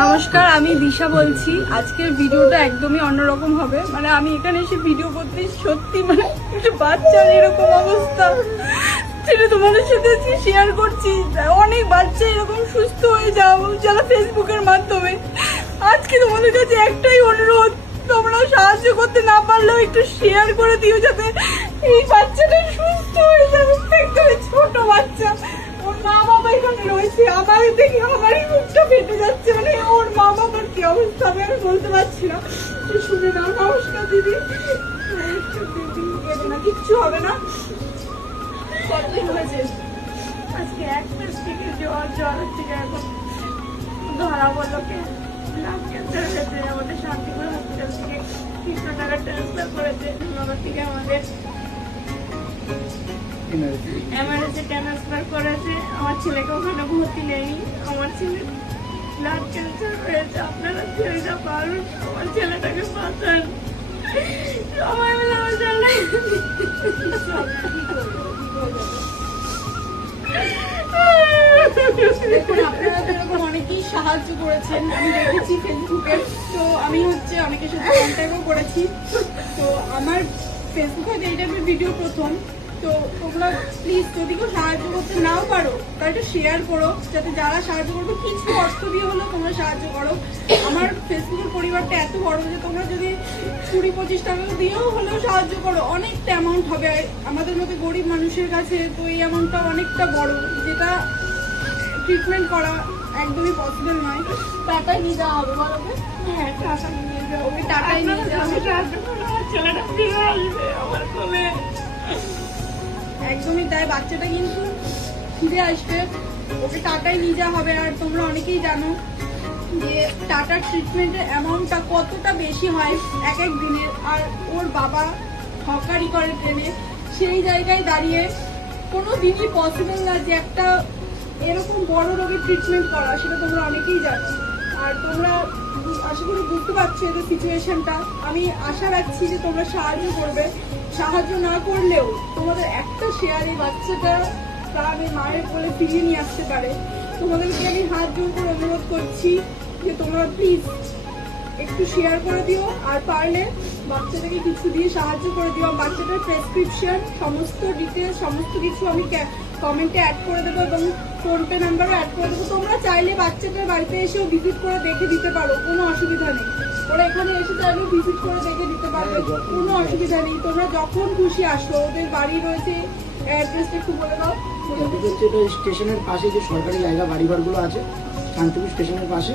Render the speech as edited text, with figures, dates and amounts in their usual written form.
নমস্কার, আমি দিশা বলছি। আজকের ভিডিওটা একদমই অন্যরকম হবে। মানে আমি এখানে এসে ভিডিও করতে সত্যি মানে একটা বাচ্চার এরকম অবস্থা সেটা তোমাদের সাথে আজকে শেয়ার করছি। অনেক বাচ্চা এরকম সুস্থ হয়ে যাও যারা ফেসবুকের মাধ্যমে। আজকে তোমাদের কাছে একটাই অনুরোধ, তোমরা সাহায্য করতে না পারলেও একটু শেয়ার করে দিও যাতে এই বাচ্চাটা সুস্থ হয়ে যাবে। একদম ছোট বাচ্চা, ওর মা বাবা এখানে রয়েছে। আমার দেখে আমারই মুখটা ফেটে যাচ্ছে। মানে ওর মা বাবার কি অবস্থা আমি বলতে পারছি না। শুনে নাও। নমস্কার দিদি। না, কিচ্ছু হবে না। কতদিন হয়েছে? আজকে এক মাস থেকে জ্বর হচ্ছে। এখন ধরা বললো ক্যান্সার হয়েছে। আমাদের শান্তিপুর হসপিটাল থেকে 300 টাকা ট্রান্সফার করেছে। নগর থেকে আমাদের এমআরএসে ট্রান্সফার করেছে। আমার ছেলেকে ওখানে ভর্তি নেই। আমার ছেলে ব্লাড ক্যান্সার হয়েছে। আপনারা ছেলেটা পারুন, আমার ছেলেটাকে বাঁচান। সবাই মিলে আমার ছেলে দেখুন, আপনারা তো এরকম অনেকেই সাহায্য করেছেন, আমি দেখেছি ফেসবুকে। তো আমি অনেকের সাথে কন্ট্যাক্টও করেছি। তো আমার ফেসবুকে এই টাইপের ভিডিও প্রথম। তো তোমরা প্লিজ যদি কেউ সাহায্য করতে নাও পারো তাহলে একটু শেয়ার করো, যাতে যারা সাহায্য করবে কিছু অর্থ দিয়ে হলেও তোমরা সাহায্য করো। আমার ফেসবুকের পরিবারটা এত বড় যে তোমরা যদি 20-25 টাকা দিয়েও হলেও সাহায্য করো, অনেকটা অ্যামাউন্ট হবে আমাদের মতো গরিব মানুষের কাছে। তো এই অ্যামাউন্টটা অনেকটা বড়, যেটা ট্রিটমেন্ট করা একদমই পসিবল নয়। টাকায় নিয়ে যাওয়া হবে, বলো? হ্যাঁ, টাকা নিয়ে যাওয়া হবে। টাকায় নিয়ে যাওয়া হবে। ছেলেটা ফিরে আসবে আমার কোলে। একদমই তাই, বাচ্চাটা কিন্তু ফিরে আসবে। ওকে টাকায় নিয়ে যাওয়া হবে। আর তোমরা অনেকেই জানো যে টাটার ট্রিটমেন্টের অ্যামাউন্টটা কতটা বেশি হয় এক এক দিনের। আর ওর বাবা হকারি করে ট্রেনে, সেই জায়গায় দাঁড়িয়ে কোনো দিনই পসিবল না যে একটা এরকম বড় রোগের ট্রিটমেন্ট করা। সেটা তোমরা অনেকেই জানো। আর তোমরা আশা করি বুঝতে পারছো এদের সিচুয়েশনটা। আমি আশা রাখছি যে তোমরা সাহায্য করবে। সাহায্য না করলেও তোমাদের একটা শেয়ার এই বাচ্চাটা তার মায়ের কোলে ফিরিয়ে নিয়ে আসতে পারে। তোমাদেরকে আমি হাত জোর করে অনুরোধ করছি যে তোমরা প্লিজ একটু শেয়ার করে দিও। আর পারলে বাচ্চাটাকে কিছু দিয়ে সাহায্য করে দিও। বাচ্চাটার প্রেসক্রিপশন, সমস্ত ডিটেলস, সমস্ত কিছু আমি কমেন্টে অ্যাড করে দেবো এবং ফোনপে নাম্বারও অ্যাড করে দেবো। তোমরা চাইলে বাচ্চাটার বাড়িতে এসেও ভিজিট করে দেখে দিতে পারো, কোনো অসুবিধা নেই। ওরা এখানে এসে চাইলে ভিজিট করে দেখে দিতে পারবে, কোনো অসুবিধা নেই। তোমরা যখন খুশি আসো। ওদের বাড়ি রয়েছে, অ্যাড্রেসটা একটু বলে দাও। স্টেশনের পাশে যে সরকারি জায়গা বাড়িঘরগুলো আছে, শান্তিপুর স্টেশনের পাশে।